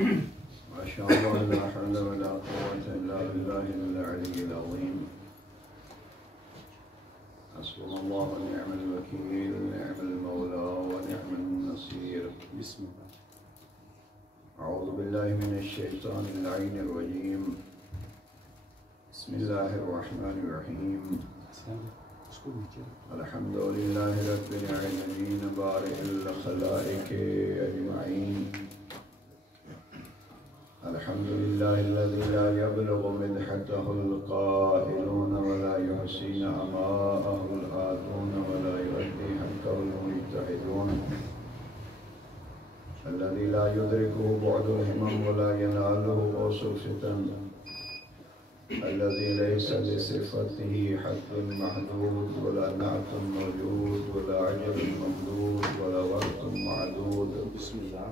وأشهد أن لا حول ولا قوة إلا بالله العلي العظيم. حسبنا الله ونعم الوكيل، نعم المولى ونعم النصير. بسم الله. أعوذ بالله من الشيطان اللعين الرجيم. بسم الله الرحمن الرحيم. الحمد لله رب العالمين بارئ الخلائق أجمعين. الحمد لله الذي لا يبلغ مدحته القائلون ولا يحسن أماءه الآتون ولا يؤدي حقه المجتهدون. الذي لا يدركه بعد الهمم ولا يناله غوص الفتن. الذي ليس لصفته حد محدود ولا نعت موجود ولا عجل ممدود ولا وقت معدود. بسم الله.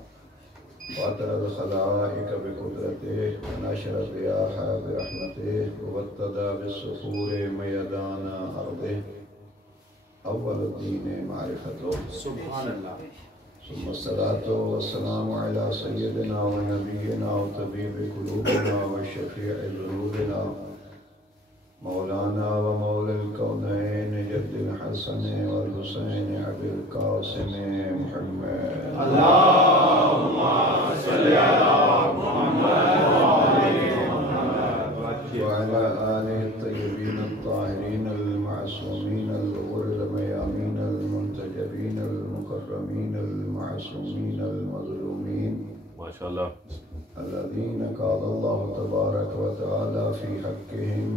وأطر الخلائق بقدرته ونشر الرياح برحمته وابتدى بالصخور ميدان أرضه. أول الدين معرفته. سبحان الله. ثم الصلاة والسلام على سيدنا ونبينا وطبيب قلوبنا وشفيع ذنوبنا مولانا ومولى الكونين جد الحسن والحسين أبي القاسم محمد. اللهم صل على محمد وعلى آله الطيبين الطاهرين المعصومين الغر الميامين المنتجبين المكرمين المعصومين المظلومين ما شاء الله. الذين قال الله تبارك وتعالى في حقهم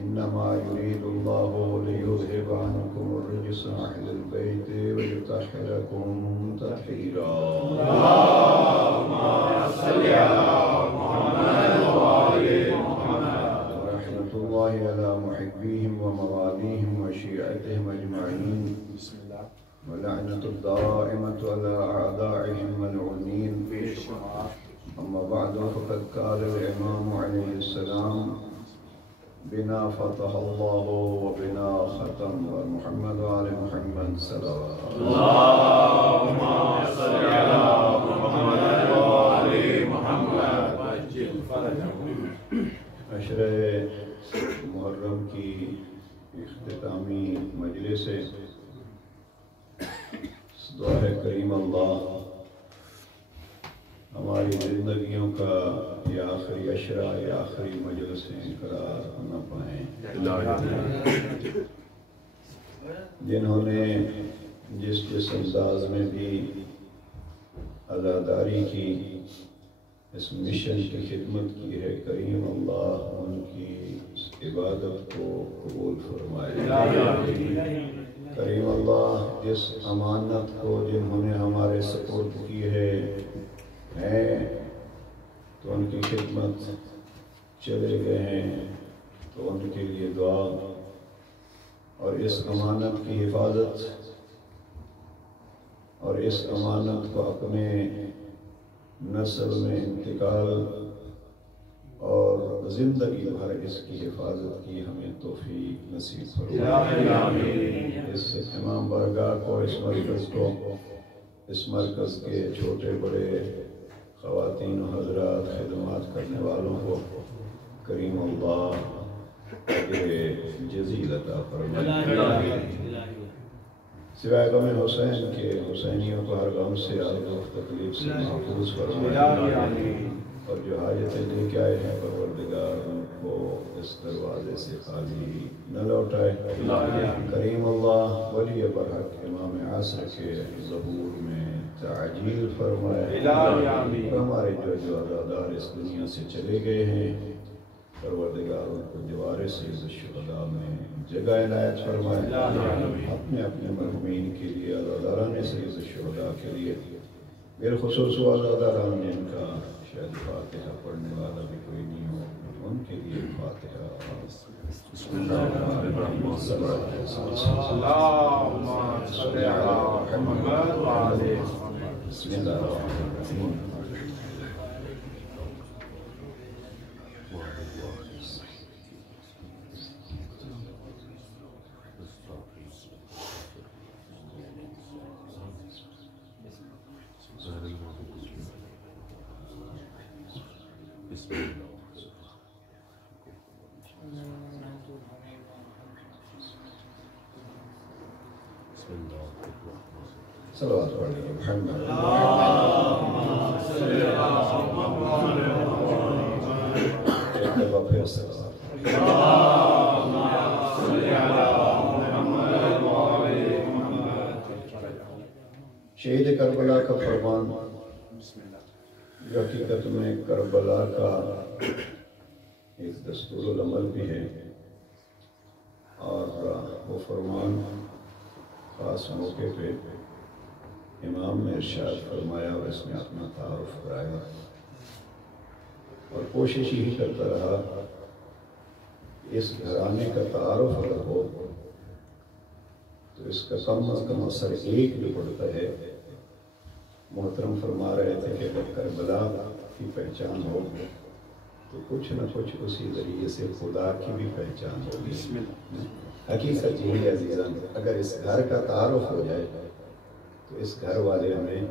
إنما يريد الله ليذهب عنكم الرجس أهل البيت ويطهركم تطهيرا. اللهم صل على محمد وآل محمد. ورحمة الله على محبيهم ومواليهم وشيعتهم أجمعين. بسم الله. ولعنة الدائمة على أعدائهم ملعونين. أما بعد فقد قال الإمام عليه السلام بنا فتح الله وبنا ختم ومحمد وآل محمد صلوات. اللهم صل على محمد وآل محمد وعجل فرجهم. عشر محرم کی اختتامی مجلس ہے. دعا ہے کریم اللہ ہماری زندگیوں کا یہ آخری عشرہ یہ آخری مجلسیں قرار نہ پائیں. جنہوں نے جس انداز میں بھی عزاداری کی اس مشن کی خدمت کی ہے کریم اللہ ان کی اس عبادت کو قبول فرمائے. کریم اللہ اس امانت کو جنہوں نے ہمارے سپورٹ کی ہے تو ان کی خدمت چلے گئے ہیں تو ان کے لیے دعا اور اس امانت کی حفاظت اور اس امانت کو اپنے نسل میں انتقال اور زندگی بھر اس کی حفاظت کی ہمیں توفیق نصیب فرمائے. اس امام برگاہ کو اس مرکز کے چھوٹے بڑے خواتین و حضرات خدمات کرنے والوں کو کریم اللہ اجر جزیل عطا فرمائے. سوائے غم حسین کے حسینیوں کو ہر غم سے ہر دکھ تکلیف سے محفوظ فرمائے اور جو حاجتیں لے کے آئے ہیں پروردگار ان کو اس دروازے سے خالی نہ لوٹائے. کریم اللہ ولی برحق امام عصر کے ظہور میں تعجیل فرمائے. ہمارے جو عزادار اس دنیا سے چلے گئے ہیں پروردگار ان کو جوار سیز الشہداء میں جگہ عنایت فرمائے. اپنے اپنے مرحومین کے لیے عزاداران سیز الشہداء کے لیے بالخصوص وہ عزاداران جن کا شاید فاتحہ پڑھنے والا بھی کوئی نہیں ہو ان کے لیے فاتحہ. بسم اللہ الرحمن الرحیم. اللہم صل علی محمد وآل محمد. بسم اللہ الرحمن الرحیم. صلوات پڑھ لیجیے محمد ایک دفعہ پھر صلوات شہید کربلا کا فرمان جو حقیقت میں کربلا کا ایک دستور العمل بھی ہے، اور وہ فرمان خاص موقع پہ امام نے ارشاد فرمایا اور اس میں اپنا تعارف کرایا، اور کوشش یہی کرتا رہا اس گھرانے کا تعارف اگر ہو تو اس کا کم از کم اثر ایک جو پڑتا ہے۔ محترم فرما رہے تھے کہ اگر کربلا کی پہچان ہو تو کچھ نہ کچھ اسی ذریعے سے خدا کی بھی پہچان ہوگی۔ حقیقت یہی ہے عزیزان، اگر اس گھر کا تعارف ہو جائے تو اس گھر والے ہمیں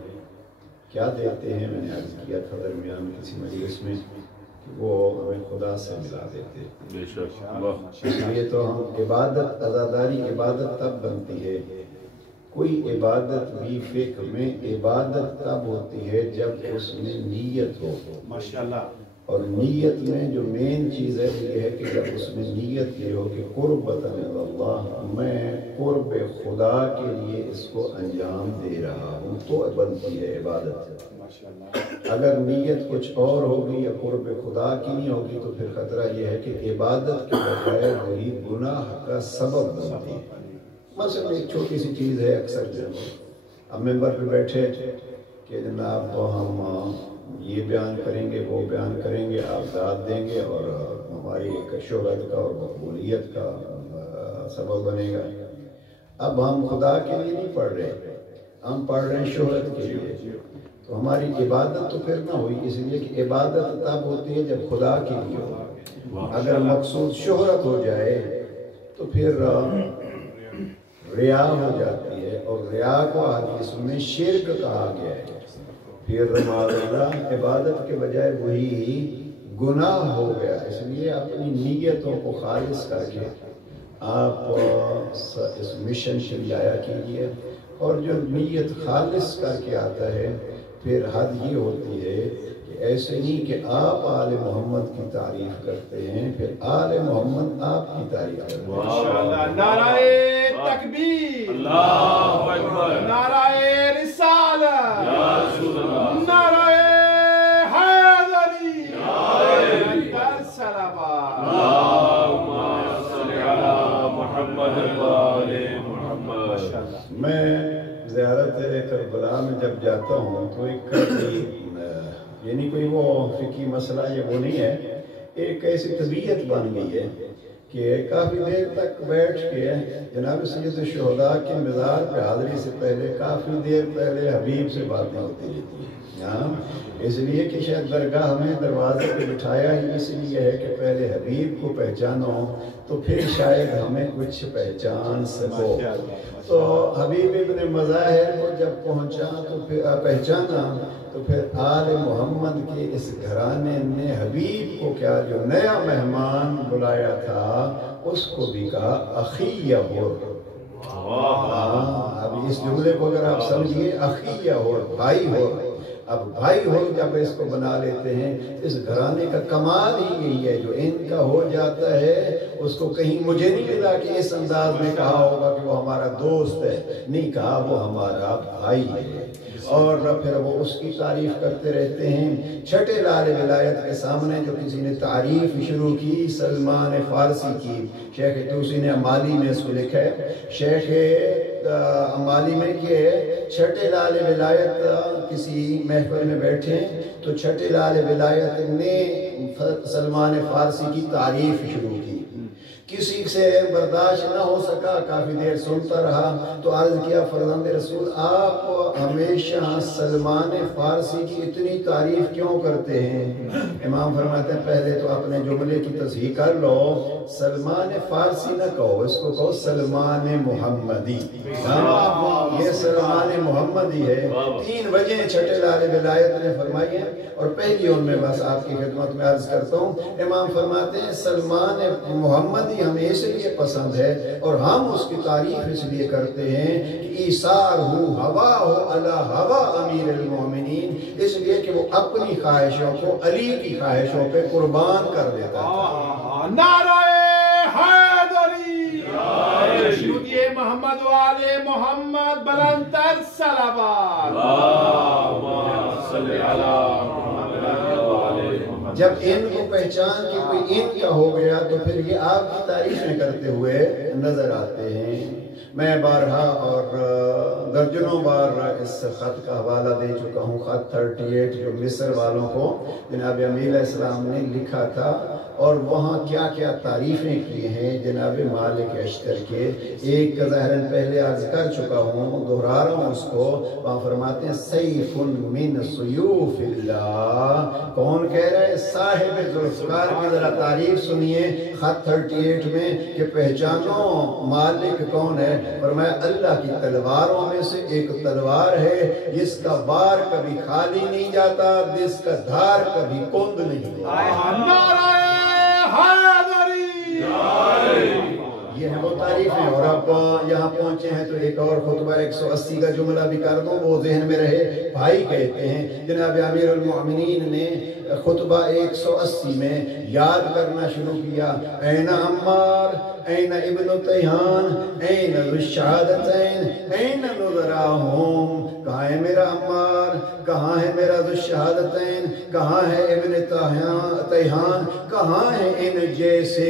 کیا دیتے ہیں؟ میں نے عرض کیا تھا درمیان کسی مجلس میں کہ وہ ہمیں خدا سے ملا دیتے ہیں۔ اس لیے تو ہم عبادت، عزاداری عبادت تب بنتی ہے، کوئی عبادت بھی فقہ میں عبادت تب ہوتی ہے جب اس میں نیت ہو، ماشاءاللہ۔ اور نیت میں جو مین چیز ہے یہ ہے کہ جب اس میں نیت یہ ہو کہ قربۃ اللہ، میں قرب خدا کے لیے اس کو انجام دے رہا ہوں، تو بنتی ہے عبادت۔ اگر نیت کچھ اور ہوگی یا قرب خدا کی نہیں ہوگی تو پھر خطرہ یہ ہے کہ عبادت کے بجائے وہی گناہ کا سبب بنتی ہے۔ مثلا ایک چھوٹی سی چیز ہے، اکثر جب ہم ممبر پہ بیٹھے کہ جناب ہم یہ بیان کریں گے، وہ بیان کریں گے، آپ داد دیں گے اور ہماری ایک شہرت کا اور مقبولیت کا سبب بنے گا۔ اب ہم خدا کے لیے نہیں پڑھ رہے، ہم پڑھ رہے ہیں شہرت کے لیے، تو ہماری عبادت تو پھر نہ ہوئی، اس لیے کہ عبادت تب ہوتی ہے جب خدا کے لیے ہو۔ اگر مقصود شہرت ہو جائے تو پھر ریا ہو جاتی ہے، اور ریا کو حدیث میں شرک کہا گیا ہے۔ پھر معذرت عبادت کے بجائے وہی گناہ ہو گیا۔ اس لیے اپنی نیتوں کو خالص کر کے آپ اس مشن سے آیا کیجیے، اور جو نیت خالص کر کے آتا ہے پھر حد یہ ہوتی ہے کہ ایسے نہیں کہ آپ آل محمد کی تعریف کرتے ہیں، پھر آل محمد آپ کی تعریف کرتے ہیں۔ نعرہ تکبیر، اللہ اکبر، نعرہ رسالت، یا رسول اللہ، نعرہ حیدری، یا صلوات، اللہم صلی علی محمد و آل محمد۔ میں زیارت کربلا میں جب جاتا ہوں تو ایک یعنی کوئی وہ فقہی مسئلہ یہ وہ نہیں ہے، ایک ایسی طبیعت بن گئی ہے کہ کافی دیر تک بیٹھ کے جناب سید الشہداء کے مزار پہ حاضری سے پہلے کافی دیر پہلے حبیب سے باتیں ہوتی رہتی ہیں۔ اس لیے کہ شاید درگاہ ہمیں دروازے پہ بٹھایا ہی اس لیے ہے کہ پہلے حبیب کو پہچانو تو پھر شاید ہمیں کچھ پہچان سکو۔ تو حبیب ابن مظاہر کو جب پہنچا تو پھر پہچانا تو پھر آل محمد کے اس گھرانے نے حبیب کو کیا جو نیا مہمان بلایا تھا اس کو بھی کہا اخی یہور۔ اب اس جملے کو اگر آپ سمجھیے، اخی یہور، بھائی ہو۔ اب بھائی ہو جب اس کو بنا لیتے ہیں، اس گھرانے کا کمال ہی یہی ہے، جو ان کا ہو جاتا ہے اس کو کہیں مجھے نہیں ملا کہ اس انداز میں کہا ہوگا کہ وہ ہمارا دوست ہے، نہیں کہا وہ ہمارا بھائی ہے، اور پھر وہ اس کی تعریف کرتے رہتے ہیں۔ چھٹے لال ولایت کے سامنے جو کسی نے تعریف شروع کی سلمان فارسی کی، شیخ توسی نے امالی میں اس کو لکھا ہے، شیخ امالی میں کہ چھٹے لال ولایت کسی محفل میں بیٹھے تو چھٹے لال ولایت نے سلمان فارسی کی تعریف شروع کی کسی سے برداشت نہ ہو سکا، کافی دیر سنتا رہا تو عرض کیا فرزند رسول آپ ہمیشہ سلمان فارسی کی اتنی تعریف کیوں کرتے ہیں؟ امام فرماتے ہیں پہلے تو اپنے جملے کی تصحیح کر لو، سلمان فارسی نہ کہو، اس کو کہو سلمان محمدی۔ یہ سلمان محمدی ہے۔ 3 وجہ چھٹے لال ولایت نے فرمائی ہیں اور پہلی ان میں بس آپ کی خدمت میں عرض کرتا ہوں۔ امام فرماتے ہیں سلمان محمدی ہمیں اس لیے پسند ہے اور ہم اس کی تعریف اس لیے کرتے ہیں کہ ایثار ہو ہوا ہو علی ہوا امیر المومنین، اس لیے کہ وہ اپنی خواہشوں کو علی کی خواہشوں پہ قربان کر دیتا ہے۔ نعرہ حیدری، شہودیے محمد والے محمد، بلندتر صلوات۔ جب ان کو پہچان کے کوئی ان کا ہو گیا تو پھر یہ آپ کی تعریفیں کرتے ہوئے نظر آتے ہیں۔ میں بارہا اور درجنوں بار اس خط کا حوالہ دے چکا ہوں، خط 38 جو مصر والوں کو جناب امیر علیہ السلام نے لکھا تھا، اور وہاں کیا کیا تعریفیں کی ہیں جناب مالک اشتر کے۔ ایک کا ظاہراً پہلے عرض کر چکا ہوں، دہرا رہا ہوں اس کو۔ وہاں فرماتے ہیں سیف من سیوف اللہ، کون کہہ رہا ہے؟ صاحب ذوالفقار کی ذرا تعریف سنیے خط 38 میں کہ پہچانو مالک کون ہے۔ فرمایا اللہ کی تلواروں میں سے ایک تلوار ہے جس کا بار کبھی خالی نہیں جاتا، جس کا دھار کبھی کند نہیں ہوتا۔ یہ ہے وہ تعریفیں۔ اور آپ یہاں پہنچے ہیں تو ایک اور خطبہ 180 کا جملہ بھی کر دوں، وہ ذہن میں رہے۔ بھائی کہتے ہیں جناب امیر المؤمنین نے خطبہ 180 میں یاد کرنا شروع کیا، این عمار، این ابن تیہان، این ذو الشہادتین، این نظراہم، کہاں ہے میرا عمار، کہاں ہے میرا ذو الشہادتین، کہاں ہے ابن تیہان، کہاں ہے ان جیسے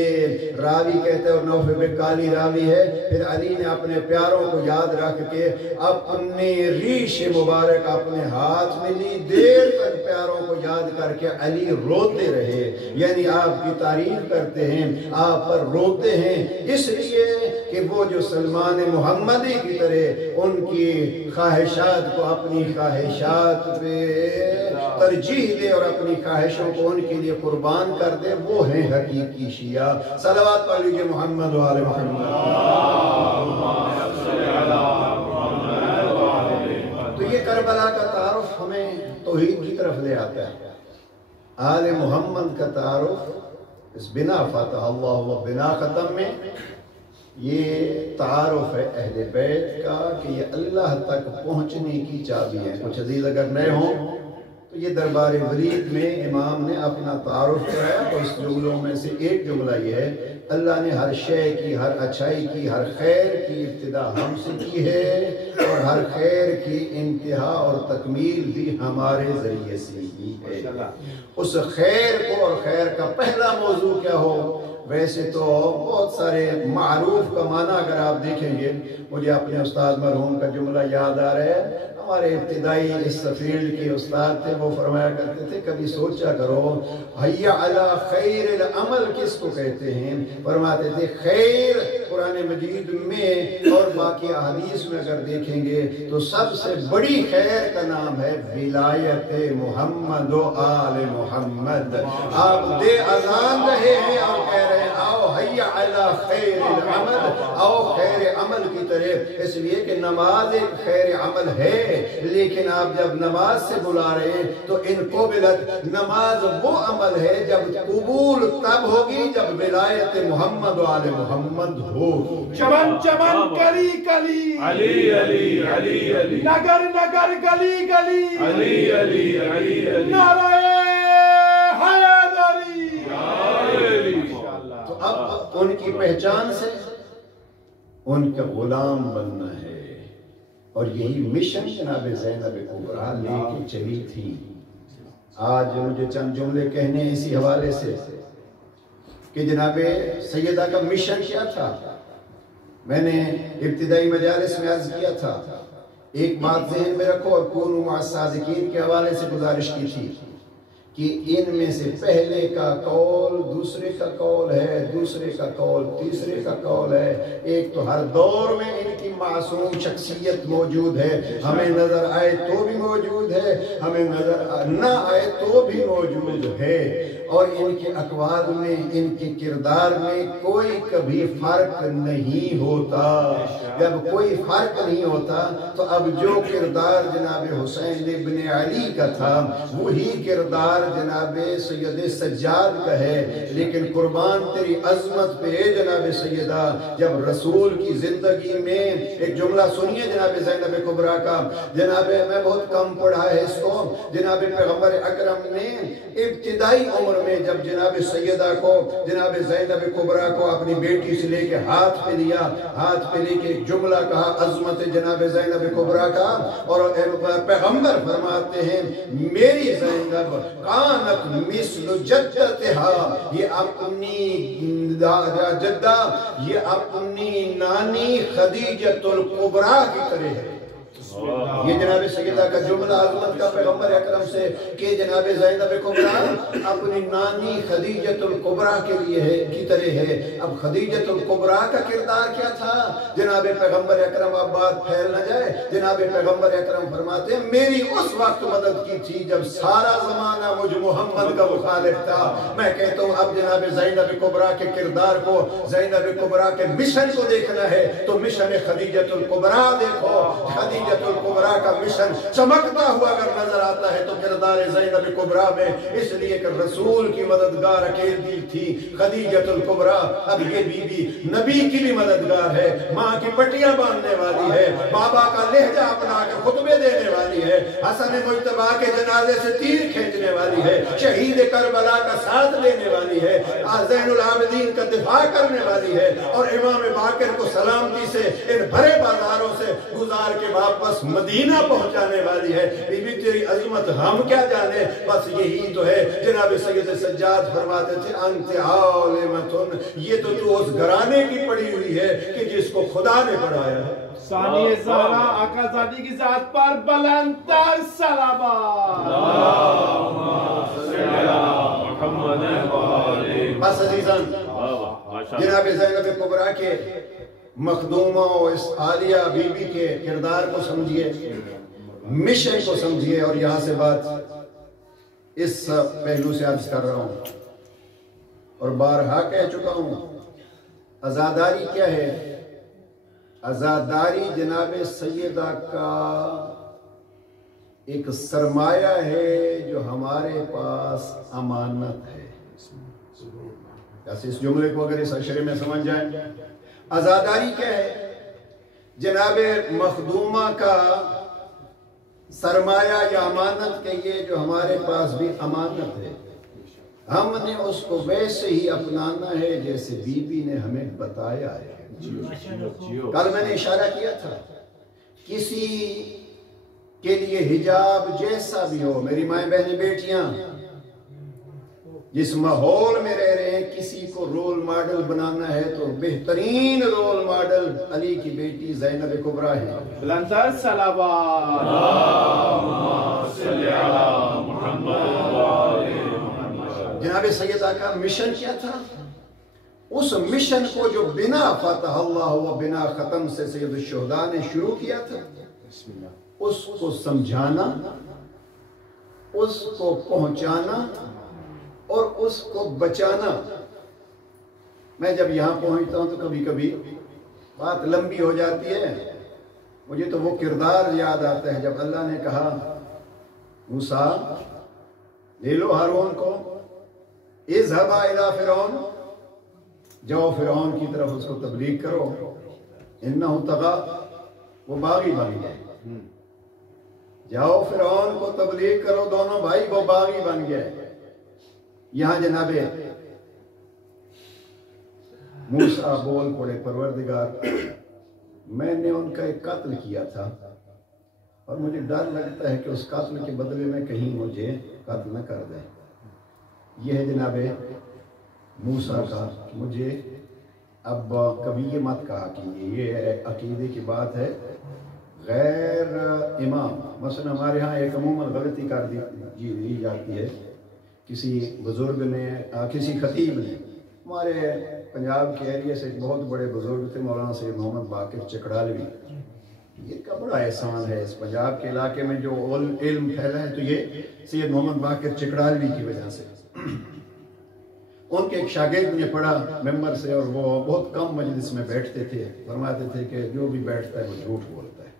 راوی کہتے ہیں، اور نوف بکالی راوی ہے۔ پھر علی نے اپنے پیاروں کو یاد رکھ کے اپنے ریش مبارک اپنے ہاتھ میں لی، دیر تک پیاروں کو یاد کر کے علی روتے رہے، یعنی آپ کی تعریف کرتے ہیں، آپ پر روتے ہیں، اس لیے کہ وہ جو سلمان محمدی کی طرح ان کی خواہشات کو اپنی خواہشات پہ ترجیح دے اور اپنی خواہشوں کو ان کے لیے قربان کر دے، وہ ہیں حقیقی شیعہ۔ صلوات پڑھ لیجئے محمد و آل محمد۔ تو یہ کربلا کا تعارف ہمیں توحید کی طرف لے آتا ہے۔ آل محمد کا تعارف اس بنا فتح اللہ و بنا ختم میں یہ تعارف ہے اہل بیت کا کہ یہ اللہ تک پہنچنے کی چابی ہے۔ کچھ عزیز اگر نئے ہوں تو یہ دربار ورید میں امام نے اپنا تعارف کرایا، اور اس جملوں میں سے ایک جملہ یہ ہے، اللہ نے ہر شے کی، ہر اچھائی کی، ہر خیر کی ابتدا ہم سے کی ہے، اور ہر خیر کی انتہا اور تکمیل بھی ہمارے ذریعے سے ہی ہے۔ اس خیر کو اور خیر کا پہلا موضوع کیا ہو؟ ویسے تو بہت سارے معروف کا معنی اگر آپ دیکھیں گے، مجھے اپنے استاد مرحوم کا جملہ یاد آ رہا ہے، ہمارے ابتدائی اس فیلڈ کے استاد تھے، وہ فرمایا کرتے تھے کبھی سوچا کرو حیا علی خیر العمل کس کو کہتے ہیں؟ فرماتے تھے خیر قرآن مجید میں اور باقی احادیث میں اگر دیکھیں گے تو سب سے بڑی خیر کا نام ہے ولایت محمد و آل محمد۔ آپ دے اذان رہے ہیں اور کہہ رہے ہیں آؤ حیا علی خیر العمل، آؤ خیر عمل کی طرف، اس لیے کہ نماز ایک خیر عمل ہے، لیکن آپ جب نماز سے بلا رہے ہیں تو ان قبلت، نماز وہ عمل ہے جب قبول تب ہوگی جب ولایت محمد و آل محمد ہو۔ چمن چمن گلی گلی علی علی علی علی، نگر نگر گلی گلی علی علی علی علی، نعرہ حیدری۔ تو اب ان کی پہچان سے ان کا غلام بننا ہے، اور یہی مشن جناب زینب کبریٰ لے کے چلی تھی۔ آج مجھے چند جملے کہنے ہیں اسی حوالے سے کہ جناب سیدہ کا مشن کیا تھا۔ میں نے ابتدائی مجالس میں عرض کیا تھا، ایک بات ذہن میں رکھو، اور کونوا مع الصادقین کے حوالے سے گزارش کی تھی کہ ان میں سے پہلے کا قول دوسرے کا قول ہے، دوسرے کا قول تیسرے کا قول ہے، ایک تو ہر دور میں ان کی معصوم شخصیت موجود ہے، ہمیں نظر آئے تو بھی موجود ہے، ہمیں نظر نہ آئے تو بھی موجود ہے، اور ان کے اقوال میں، ان کے کردار میں کوئی کبھی فرق نہیں ہوتا۔ جب کوئی فرق نہیں ہوتا تو اب جو کردار جناب حسین ابن علی کا تھا وہی کردار جناب سید سجاد کا ہے۔ لیکن قربان تیری عظمت پہ جناب سیدہ، جب رسول کی زندگی میں ایک جملہ سنیے جناب زینب کبریٰ کا، جناب میں بہت کم پڑھا ہے اس کو، جناب پیغمبر اکرم نے ابتدائی عمر میں جب جناب سیدہ کو، جناب زینب کبریٰ کو اپنی بیٹی سے لے کے ہاتھ پہ لیا، ہاتھ پہ لے کے ایک جملہ کہا عظمت جناب زینب کبریٰ کا، اور پیغمبر فرماتے ہیں میری زینب کانت مثل جدتها، یہ اپنی جدہ، یہ اپنی نانی خدیجۃ الکبریٰ کی طرح ہے۔ یہ جناب سیدہ کا جملہ عظمت کا پیغمبر اکرم سے کہ جناب زینب کبریٰ اپنی نانی خدیجۃ الکبریٰ کے لیے ہے کی طرح ہے۔ اب خدیجۃ الکبریٰ کا کردار کیا تھا جناب پیغمبر اکرم، اب بات پھیل نہ جائے، جناب پیغمبر اکرم فرماتے ہیں میری اس وقت مدد کی تھی جب سارا زمانہ مجھ محمد کا مخالف تھا۔ میں کہتا ہوں اب جناب زینب کبریٰ کے کردار کو، زینب کبریٰ کے مشن کو دیکھنا ہے تو مشن خدیجۃ الکبریٰ دیکھو۔ خدیجۃ الکبریٰ کا مشن چمکتا ہوا اگر نظر آتا ہے تو کردار زینب کبریٰ میں، اس لیے کہ رسول کی مددگار اکیلی تھی خدیجۃ الکبریٰ، اب یہ بی بی نبی کی بھی مددگار ہے، ماں کی پٹیاں باندھنے والی ہے، بابا کا لہجہ اپنا کے خطبے دینے والی ہے، حسن مجتبیٰ کے جنازے سے تیر کھینچنے والی ہے، شہید کربلا کا ساتھ لینے والی ہے، زین العابدین کا دفاع کرنے والی ہے، اور امام باقر کو سلامتی سے ان بھرے بازاروں سے گزار کے واپس مدینہ پہنچانے والی ہے۔ بی بی تیری عظمت ہم کیا جانے، بس یہی تو ہے۔ جناب سید سجاد فرماتے تھے انت عالمتن، یہ تو اس گھرانے کی پڑی ہوئی ہے کہ جس کو خدا نے پڑھایا ہے۔ ثانی زہرا آقا زادی کی ذات پر بلندتر صلوات۔ بس عزیزان، جناب زینب کبریٰ کے مخدومہ و اس عالیہ بی بی کے کردار کو سمجھیے، مشن کو سمجھیے، اور یہاں سے بات اس پہلو سے عرض کر رہا ہوں اور بارہا کہہ چکا ہوں، عزاداری کیا ہے؟ عزاداری جناب سیدہ کا ایک سرمایہ ہے جو ہمارے پاس امانت ہے۔ اس جملے کو اگر اس اشرے میں سمجھ جائیں، عزاداری کیا ہے؟ جناب مخدومہ کا سرمایہ یا امانت کہیے جو ہمارے پاس بھی امانت ہے، ہم نے اس کو ویسے ہی اپنانا ہے جیسے بی بی نے ہمیں بتایا ہے۔ کل میں نے اشارہ کیا تھا، کسی کے لیے حجاب جیسا بھی ہو، میری مائیں بہنیں بیٹیاں جس ماحول میں رہ رہے ہیں، کسی کو رول ماڈل بنانا ہے تو بہترین رول ماڈل علی کی بیٹی زینب کبریٰ ہے۔ بلندتر صلوات۔ جناب سیدہ کا مشن کیا تھا؟ اس مشن کو جو بنا فتح اللہ و بنا ختم سے سید الشہداء نے شروع کیا تھا، اس کو سمجھانا، اس کو پہنچانا اور اس کو بچانا۔ میں جب یہاں پہنچتا ہوں تو کبھی کبھی بات لمبی ہو جاتی ہے، مجھے تو وہ کردار یاد آتا ہے جب اللہ نے کہا موسیٰ لے لو ہارون کو، اذهبا الى فرعون، جاؤ فرعون کی طرف اس کو تبلیغ کرو، انہو طغا، وہ باغی بن گئے، جاؤ فرعون کو تبلیغ کرو، دونوں بھائی وہ باغی بن گئے۔ یہاں جناب موسیٰ بول پڑے پروردگار میں نے ان کا ایک قتل کیا تھا اور مجھے ڈر لگتا ہے کہ اس قتل کے بدلے میں کہیں مجھے قتل نہ کر دیں۔ یہ ہے جناب موسیٰ کا، مجھے اب کبھی یہ مت کہا کہ یہ عقیدے کی بات ہے، غیر امام، مثلا ہمارے ہاں ایک عموماً غلطی کر دی جاتی ہے کسی بزرگ نے کسی خطیب نے، ہمارے پنجاب کے ایریا سے ایک بہت بڑے بزرگ تھے مولانا سید محمد باقر چکڑالوی، یہ کا بڑا احسان ہے اس پنجاب کے علاقے میں جو علم پھیلا ہے تو یہ سید محمد باقر چکڑالوی کی وجہ سے۔ ان کے ایک شاگرد نے پڑھا ممبر سے، اور وہ بہت کم مجلس میں بیٹھتے تھے، فرماتے تھے کہ جو بھی بیٹھتا ہے وہ جھوٹ بولتا ہے۔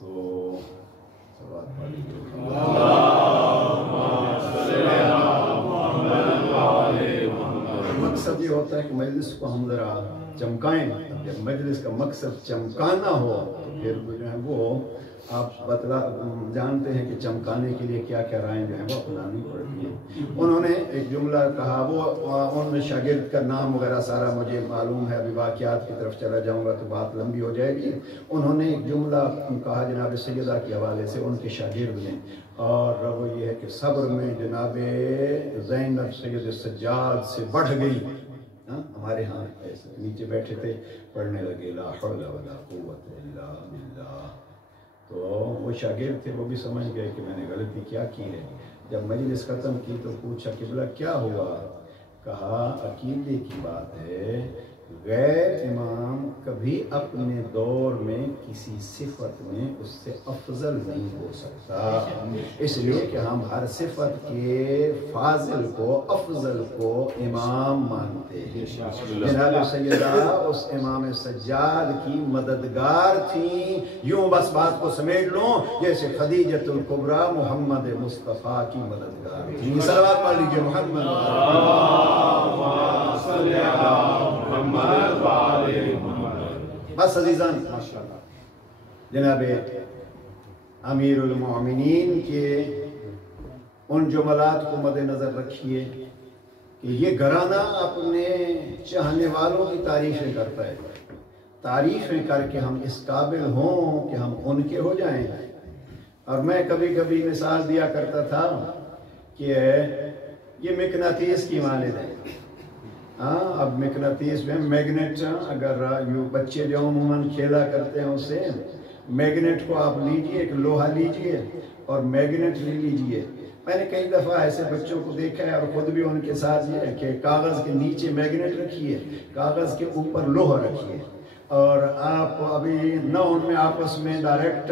تو مقصد یہ ہوتا ہے کہ مجلس کو ہم ذرا چمکائیں، جب مجلس کا مقصد چمکانا ہو تو پھر جو ہے وہ آپ جانتے ہیں کہ چمکانے کے لیے کیا کیا رائیں جو ہیں وہ اپنانی پڑتی ہیں۔ انہوں نے ایک جملہ کہا، وہ ان شاگرد کا نام وغیرہ سارا مجھے معلوم ہے، ابھی واقعات کی طرف چلا جاؤں گا تو بات لمبی ہو جائے گی۔ انہوں نے ایک جملہ کہا جناب سیدہ کے حوالے سے ان کے شاگرد نے، اور وہ یہ ہے کہ صبر میں جناب زینب سید سجاد سے بڑھ گئی۔ ہمارے ہاں ایسے نیچے بیٹھے تھے، پڑھنے لگے لا حول ولا قوت الا باللہ۔ تو وہ شاگرد تھے، وہ بھی سمجھ گئے کہ میں نے غلطی کیا کی ہے۔ جب مجلس ختم کی تو پوچھا قبلہ کیا ہوا؟ کہا عقیدے کی بات ہے، غیر امام کبھی اپنے دور میں کسی صفت میں اس سے افضل نہیں ہو سکتا، اس لیے کہ ہم ہر صفت کے فاضل کو افضل کو امام مانتے ہیں۔ جناب سیدہ اس امام سجاد کی مددگار تھیں، یوں بس بات کو سمیٹ لوں جیسے خدیجۃ الکبریٰ محمد مصطفیٰ کی مددگار تھیں۔ صلوات پڑھ لیجیے محمد بس عزیزان، جناب امیر المومنین کے ان جملات کو مد نظر رکھیے کہ یہ گھرانہ اپنے چاہنے والوں کی تعریفیں کرتا ہے، تعریفیں کر کے ہم اس قابل ہوں کہ ہم ان کے ہو جائیں۔ اور میں کبھی کبھی مثال دیا کرتا تھا کہ یہ مقناطیس کی مانند ہے۔ اب مقناطیس میں میگنیٹ، اگر بچے جو عموماً کھیلا کرتے ہیں اس سے میگنیٹ کو آپ لیجئے، ایک لوہا لیجئے اور میگنیٹ لے لیجئے۔ میں نے کئی دفعہ ایسے بچوں کو دیکھا ہے اور خود بھی ان کے ساتھ یہ ہے کہ کاغذ کے نیچے میگنیٹ رکھیے، کاغذ کے اوپر لوہا رکھیے، اور آپ ابھی نہ ان میں آپس میں ڈائریکٹ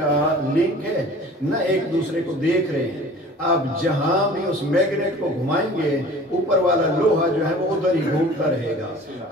لنک ہے نہ ایک دوسرے کو دیکھ رہے ہیں۔ آپ جہاں بھی اس میگنیٹ کو گھمائیں گے اوپر والا لوہا جو ہے وہ ادھر ہی گھومتا رہے گا۔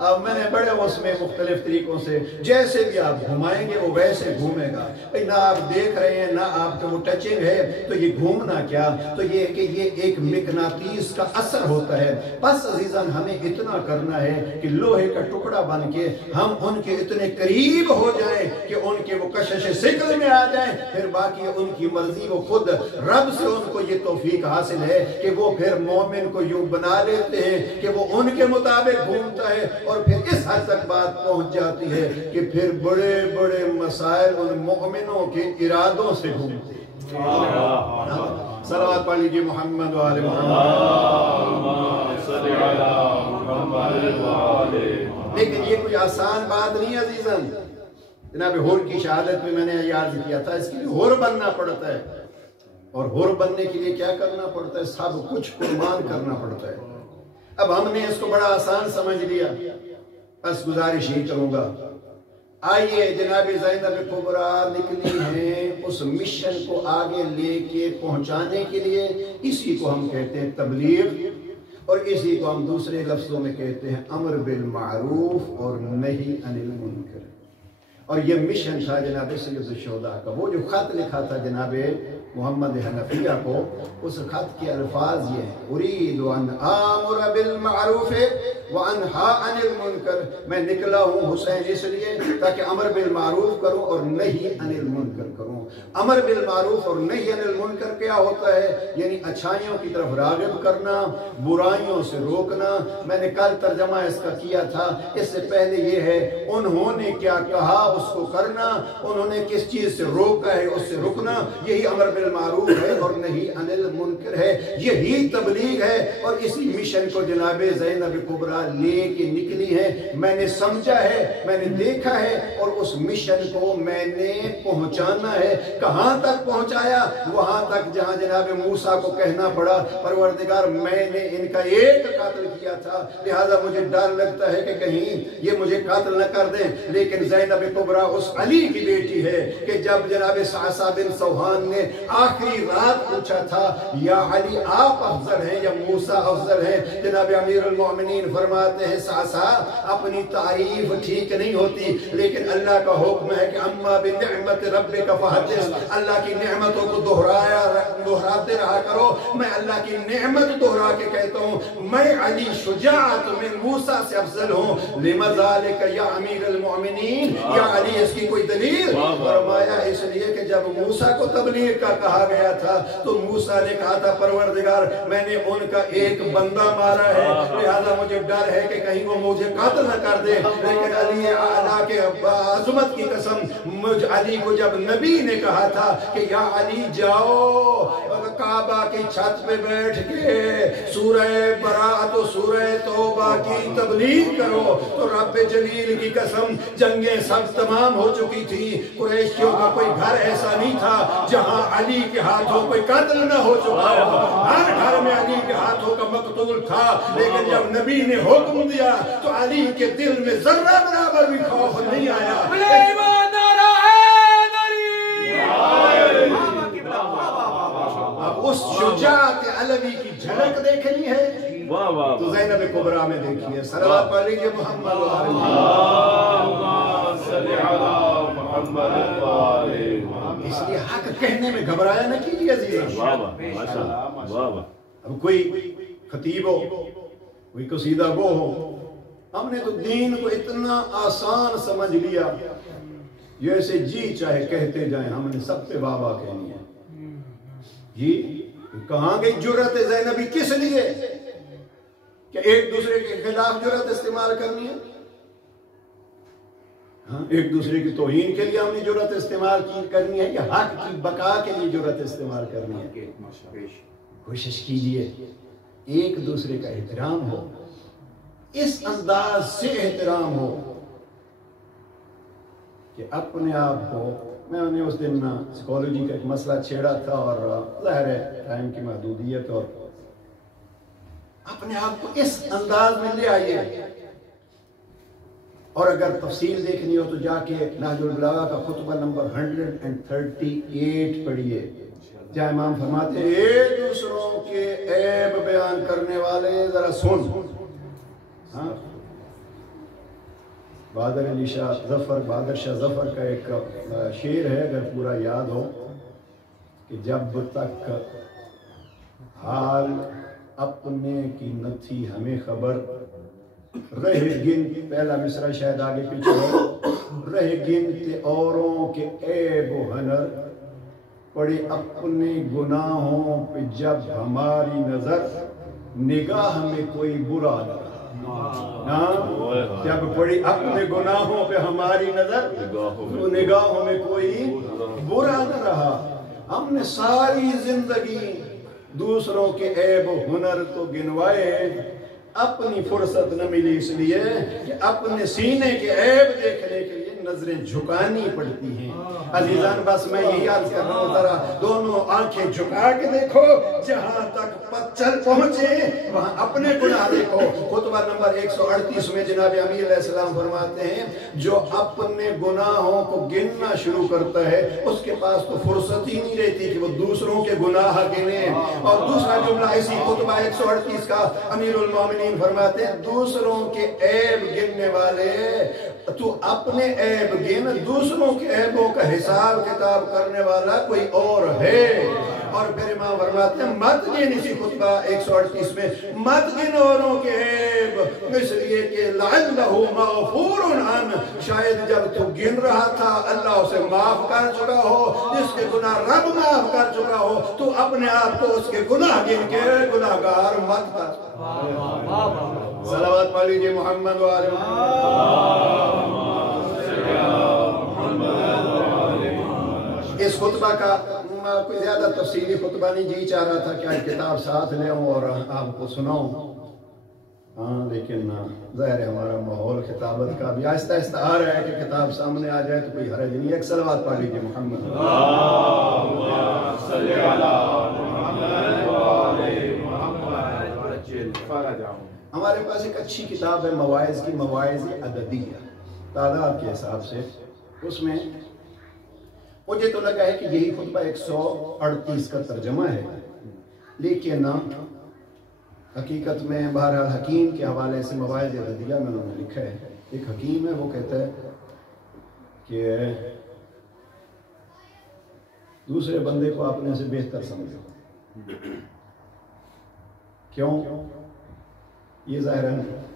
اب میں نے بڑے اس میں مختلف طریقوں سے جیسے بھی آپ گھمائیں گے وہ ویسے گھومے گا۔ نہ آپ دیکھ رہے ہیں نہ آپ کا وہ ٹچنگ ہے تو یہ گھومنا کیا؟ تو یہ کہ یہ ایک مقناطیس کا اثر ہوتا ہے۔ بس عزیزان ہمیں اتنا کرنا ہے کہ لوہے کا ٹکڑا بن کے ہم ان کے اتنے قریب ہو جائیں کہ ان کے وہ کشش ثقل میں آ جائیں، پھر باقی ان کی مرضی وہ خود رب سے ان کو یہ توفیق حاصل ہے کہ وہ پھر مومن کو یوں بنا لیتے ہیں کہ وہ ان کے مطابق گھومتا ہے، اور پھر اس حد تک بات پہنچ جاتی ہے کہ پھر بڑے بڑے مسائل ان مومنوں کے ارادوں سے گھومتے ہیں۔ صلوات پڑھ لیجیے محمد وآل محمد۔ لیکن یہ کوئی آسان بات نہیں عزیزاً۔ جناب حور کی شہادت میں میں نے یہ عرض کیا تھا، اس کے لیے حور بننا پڑتا ہے، اور حور بننے کے لیے کیا کرنا پڑتا ہے؟ سب کچھ قربان کرنا پڑتا ہے۔ اب ہم نے اس کو بڑا آسان سمجھ لیا، بس گزارش ہی کروں گا، آئیے جناب زینب کبریٰ نکلی ہیں اس مشن کو آگے لے کے پہنچانے کے لیے۔ اسی کو ہم کہتے ہیں تبلیغ، اور اسی کو ہم دوسرے لفظوں میں کہتے ہیں امر بالمعروف اور نہی عن المنکر۔ اور یہ مشن تھا جناب سید الشہداء کا۔ وہ جو خط لکھا تھا جناب محمد حنفیہ کو، اس خط کے الفاظ یہ ہیں، ارید ان آمر بالمعروف وانہا عن المنکر۔ میں نکلا ہوں حسین اس لیے تاکہ امر بالمعروف کروں اور نہی عن المنکر کروں۔ امر بالمعروف اور نہی عن المنکر کیا ہوتا ہے؟ یعنی اچھائیوں کی طرف راغب کرنا، برائیوں سے روکنا۔ میں نے کل ترجمہ اس کا کیا تھا، اس سے پہلے یہ ہے انہوں نے کیا کہا اس کو کرنا، انہوں نے کس چیز سے روکا ہے اس سے رکنا، یہی امر بالمعروف ہے اور نہی عن المنکر ہے، یہی تبلیغ ہے۔ اور اسی مشن کو جناب زینب کبریٰ لے کے نکلی ہے۔ میں نے سمجھا ہے، میں نے دیکھا ہے، اور اس مشن کو میں نے پہنچانا ہے۔ کہاں تک پہنچایا؟ وہاں تک جہاں جناب موسیٰ کو کہنا پڑا پروردگار میں نے ان کا ایک قاتل کیا تھا، لہذا مجھے ڈر لگتا ہے کہ کہیں یہ مجھے قاتل نہ کر دیں۔ لیکن زینب کبریٰ اس علی کی بیٹی ہے کہ جب جناب صعصع بن سوحان نے آخری رات پوچھا تھا یا علی آپ افضل ہیں یا موسیٰ افضل ہیں، جناب امیر المومنین فرماتے ہیں صعصع اپنی تعریف ٹھیک نہیں ہوتی، لیکن اللہ کا حکم ہے کہ اما بنعمت ربک فحدث، اللہ کی نعمتوں کو دہراتے رہا کرو۔ میں اللہ کی نعمت دہرا کے کہتا ہوں میں علی شجاعت میں موسیٰ سے افضل ہوں۔ لما ذالک یا امیر المومنین، یا علی اس کی کوئی دلیل؟ فرمایا اس لیے کہ جب موسیٰ کو تبلیغ کا کہا گیا تھا تو موسیٰ نے کہا تھا پروردگار میں نے ان کا ایک بندہ مارا ہے، لہذا مجھے ڈر ہے کہ کہیں وہ مجھے قاتل نہ کر دے۔ لیکن علی اعلیٰ کے عظمت کی قسم مجھ علی کو جب نبی نے کہا تھا کہ یا علی جاؤ کعبہ کی چھت پہ بیٹھ کے سورہ براءت و سورہ توبہ کی تبلیغ کرو، تو رب جلیل کی قسم جنگیں سب تمام ہو چکی تھی، قریشیوں کا کوئی گھر ایسا نہیں تھا جہاں علی کے ہاتھوں کوئی قتل نہ ہو چکا ہو، ہر گھر میں علی کے ہاتھوں کا مقتول تھا۔ لیکن جب نبی نے حکم دیا تو علی کے دل میں ذرہ برابر بھی خوف نہیں آیا۔ اب اس شجاعت علوی کی جھلک دیکھنی ہے تو زینب کبریٰ میں دیکھیے۔ صلوات پڑھ لیجئے محمد اس لیے حق کہنے میں گھبرایا نہ کیجیے عزیز۔ اب کوئی خطیب ہو، کوئی قصیدہ گو ہو، ہم نے تو دین کو اتنا آسان سمجھ لیا، جیسے جی چاہے کہتے جائیں، ہم نے سب پہ واہ واہ کہنی ہے۔ جی کہاں گئی جرأت زینبی کس لیے کہ ایک دوسرے کے خلاف جرأت استعمال کرنی ہے؟ ایک دوسرے کی توہین کے لیے ہم نے جرأت استعمال کرنی ہے یا حق کی بقا کے لیے جرأت استعمال کرنی ہے؟ کوشش کیجئے ایک دوسرے کا احترام ہو، اس انداز سے احترام ہو کہ اپنے آپ کو، میں نے اس دن سائیکالوجی کا ایک مسئلہ چھیڑا تھا اور ظاہر ہے ٹائم کی محدودیت، اور اپنے آپ کو اس انداز میں لے آئیے، اور اگر تفصیل دیکھنی ہو تو جا کے نہج البلاغہ کا خطبہ نمبر 138 پڑھیے، جہاں امام فرماتے ہیں ایک دوسروں کے عیب بیان کرنے والے ذرا سن۔ بہادر شاہ ظفر کا ایک شعر ہے اگر پورا یاد ہو کہ جب تک حال اپنے کی نہ تھی ہمیں خبر، رہ گن، پہلا مصرع شاید آگے پیچھے ہو، رہ گنتے اوروں کے عیب و ہنر، پڑے اپنے گناہوں پہ جب ہماری نظر، نگاہ میں کوئی برا نہ رہا۔ جب پڑی اپنے گناہوں پہ ہماری نظر تو نگاہوں میں کوئی برا نہ رہا۔ ہم نے ساری زندگی دوسروں کے عیب و ہنر تو گنوائے، اپنی فرصت نہ ملی اس لیے کہ اپنے سینے کے عیب دیکھنے کے لیے نظریں جھکانی پڑتی ہیں۔ عزیزان بس میں یہی عرض کر رہا ہوں، ذرا دونوں آنکھیں جھکا کے دیکھو، جہاں تک چل پہنچے وہاں اپنے گناہ دیکھو۔ خطبہ نمبر 138 میں جناب امیر علیہ السلام فرماتے ہیں جو اپنے گناہوں کو گننا شروع کرتا ہے اس کے پاس تو فرصت ہی نہیں رہتی کہ وہ دوسروں کے گناہ گنے۔ اور دوسرا جملہ اسی خطبہ 138 کا امیر المومنین فرماتے ہیں دوسروں کے عیب گننے والے تو اپنے عیب گن، دوسروں کے عیبوں کا حساب کتاب کرنے والا کوئی اور ہے۔ اور پھر امام فرماتے ہیں مت گن، اسی خطبہ 138 میں مت گن اوروں کے عیب، اس لیے کہ لعلہ مغفور عن، شاید جب تو گن رہا تھا اللہ اسے معاف کر چکا ہو، جس کے گناہ رب معاف کر چکا ہو تو اپنے آپ کو اس کے گناہ گن کے گناہگار مت کر۔ صلوات پڑھ لیجئے محمد و آل محمد۔ اس خطبہ کا کوئی زیادہ تفصیلی خطبہ نہیں، جی چاہ رہا تھا کہ آج کتاب ساتھ لے ہوں اور آپ کو سناؤں۔ ہاں لیکن ظاہر ہے ہمارا ماحول خطابت کا بھی آہستہ آہستہ آ رہا ہے کہ کتاب سامنے آ جائے تو کوئی حرج نہیں. ایک صلوات پڑھ لیجیے محمد. ہمارے پاس ایک اچھی کتاب ہے مواعظ کی، مواعظ عددیہ، تعداد کے حساب سے. اس میں مجھے تو لگا ہے کہ یہی خطبہ 138 کا ترجمہ ہے، لیکن حقیقت میں بہرحال حکیم کے حوالے سے مواعظ عددیہ میں انہوں نے لکھا ہے. ایک حکیم ہے، وہ کہتا ہے کہ دوسرے بندے کو اپنے سے بہتر سمجھو. کیوں؟ یہ ظاہر ہے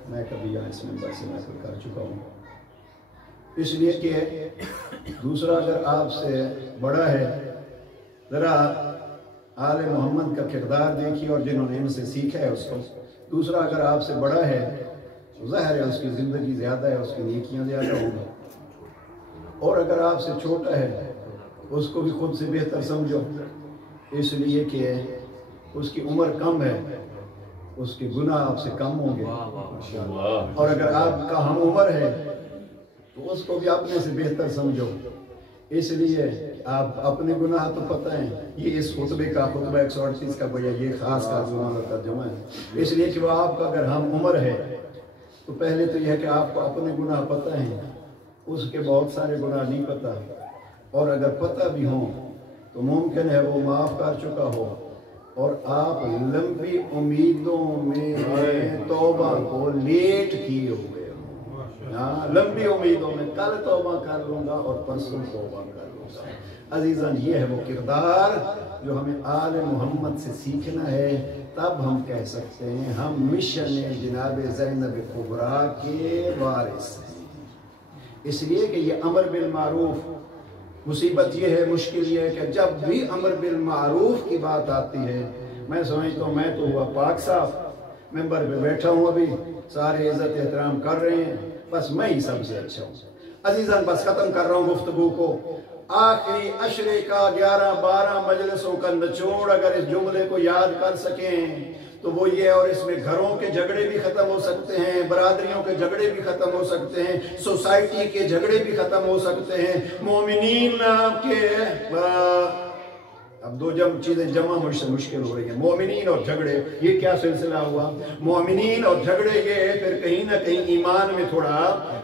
میں کبھی یہاں اس منبر سے محفل کر چکا ہوں. اس لیے کہ دوسرا اگر آپ سے بڑا ہے، ذرا آل محمد کا کردار دیکھیے اور جنہوں نے ان سے سیکھا ہے اس کو. دوسرا اگر آپ سے بڑا ہے تو ظاہر ہے اس کی زندگی زیادہ ہے، اس کی نیکیاں زیادہ ہوں گی. اور اگر آپ سے چھوٹا ہے اس کو بھی خود سے بہتر سمجھو، اس لیے کہ اس کی عمر کم ہے، اس کے گناہ آپ سے کم ہوں گے. اور اگر آپ کا ہم عمر ہے تو اس کو بھی اپنے سے بہتر سمجھو. اس لیے آپ اپنے گناہ تو پتہ ہیں. یہ اس خطبے کا خطبہ 138 کا گویا یہ خاص کا ترجمہ ہے. اس لیے کہ وہ آپ کا اگر ہم عمر ہے تو پہلے تو یہ ہے کہ آپ کو اپنے گناہ پتہ ہیں، اس کے بہت سارے گناہ نہیں پتہ. اور اگر پتہ بھی ہوں تو ممکن ہے وہ معاف کر چکا ہو اور آپ لمبی امیدوں میں توبہ کو لیٹ کیے ہوئے ہوں. ہاں، لمبی امیدوں میں کل توبہ کر لوں گا اور پرسوں توبہ کر لوں گا. عزیزاں، یہ ہے وہ کردار جو ہمیں آل محمد سے سیکھنا ہے. تب ہم کہہ سکتے ہیں ہم مشن جناب زینب کبریٰ کے وارث ہیں. اس لیے کہ یہ امر بالمعروف، مصیبت یہ ہے، مشکل یہ ہے کہ جب بھی امر بالمعروف کی بات آتی ہے، میں سمجھتا ہوں میں تو ہوا پاک صاف، ممبر پہ بیٹھا ہوں، ابھی سارے عزت احترام کر رہے ہیں، بس میں ہی سب سے اچھا ہوں. عزیزان، بس ختم کر رہا ہوں گفتگو کو. آخری عشرے کا 11-12 مجلسوں کا نچوڑ اگر اس جملے کو یاد کر سکیں تو وہ یہ، اور اس میں گھروں کے جھگڑے بھی ختم ہو سکتے ہیں، برادریوں کے جھگڑے بھی ختم ہو سکتے ہیں، سوسائٹی کے جھگڑے بھی ختم ہو سکتے ہیں، مومنین کے اب دو چیزیں جمع مجھ سے مشکل ہو رہی ہیں. مومنین اور جھگڑے، یہ کیا سلسلہ ہوا؟ مومنین اور جھگڑے یہ پھر کہیں نہ کہیں ایمان میں تھوڑا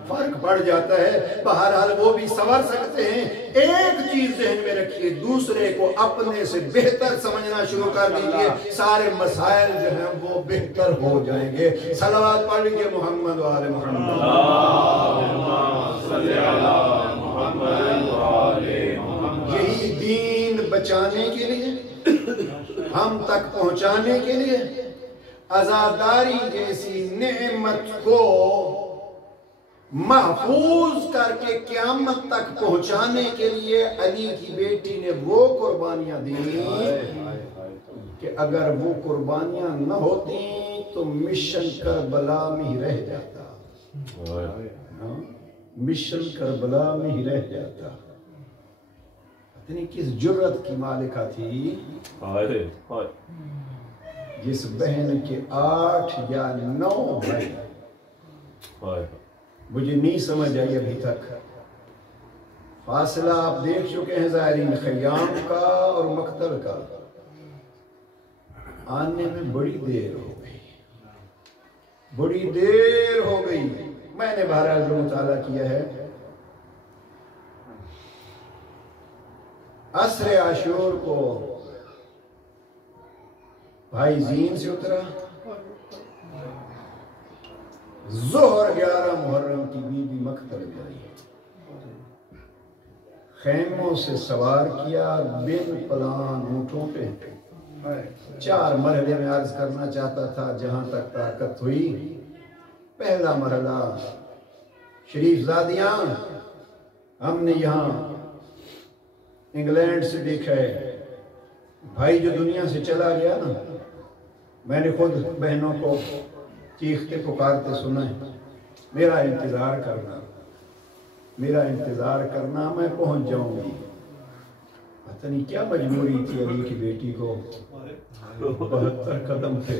فرق پڑ جاتا ہے. بہرحال وہ بھی سنور سکتے ہیں. ایک چیز ذہن میں رکھیے، دوسرے کو اپنے سے بہتر سمجھنا شروع کر دیجئے، سارے مسائل جو ہیں وہ بہتر ہو جائیں گے. صلوات پڑھ لیجئے محمد و آل محمد. اللہم صلی علی محمد و آل محمد. یہی دین بچانے کے لیے، ہم تک پہنچانے کے لیے، عزاداری جیسی نعمت کو محفوظ کر کے قیامت تک پہنچانے کے لیے علی کی بیٹی نے وہ قربانیاں دی کہ اگر وہ قربانیاں نہ ہوتی تو مشن کربلا میں ہی رہ جاتا. مشن کربلا میں ہی رہ جاتا. اتنی کس جرت کی مالکہ تھی جس بہن کے 8 یا 9 بھائی. مجھے نہیں سمجھ آئی ابھی تک. فاصلہ آپ دیکھ چکے ہیں زائرین، خیام کا اور مقتل کا آنے میں بڑی دیر ہو گئی، بڑی دیر ہو گئی. میں نے بہرحال جو مطالعہ کیا ہے، عصر عاشور کو بھائی زین سے اترا، ظہر 11 محرم کی بی بی مقتل میں آئی، خیموں سے سوار کیا بن پلان اونٹوں پہ. 4 مرحلے میں عرض کرنا چاہتا تھا جہاں تک طاقت ہوئی. پہلا مرحلہ شریف زادیاں، ہم نے یہاں انگلینڈ سے دیکھا ہے، بھائی جو دنیا سے چلا گیا نا، میں نے خود بہنوں کو چیختے پکارتے سنا ہے، میرا انتظار کرنا، میرا انتظار کرنا، میں پہنچ جاؤں گی. پتہ نہیں کیا مجبوری تھی علی کی بیٹی کو، 72 قدم تھے،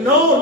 9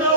9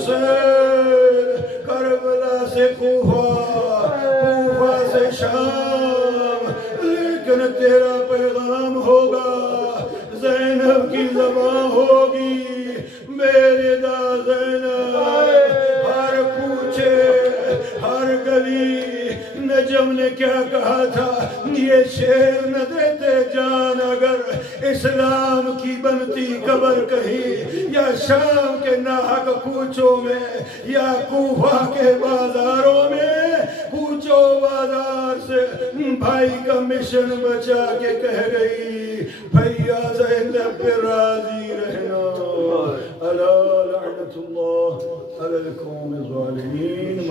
حسین کربلا سے کوفہ، کوفہ سے شام، لیکن تیرا پیغام ہوگا، زینب کی زبان ہوگی، میرے دا زینب۔ ہر کوچے ہر گلی نجم نے کیا کہا تھا، یہ شیر نہ دیتے جان اگر اسلام کی بنتی قبر کہیں، یا شام کے ناحق کوچوں میں، یا کوفہ کے بازاروں میں، کوچوں بازار سے بھائی کا مشن بچا کے کہہ گئی، بھیا زینب پہ راضی رہنا، الا لعنت اللہ علی القوم الظالمین۔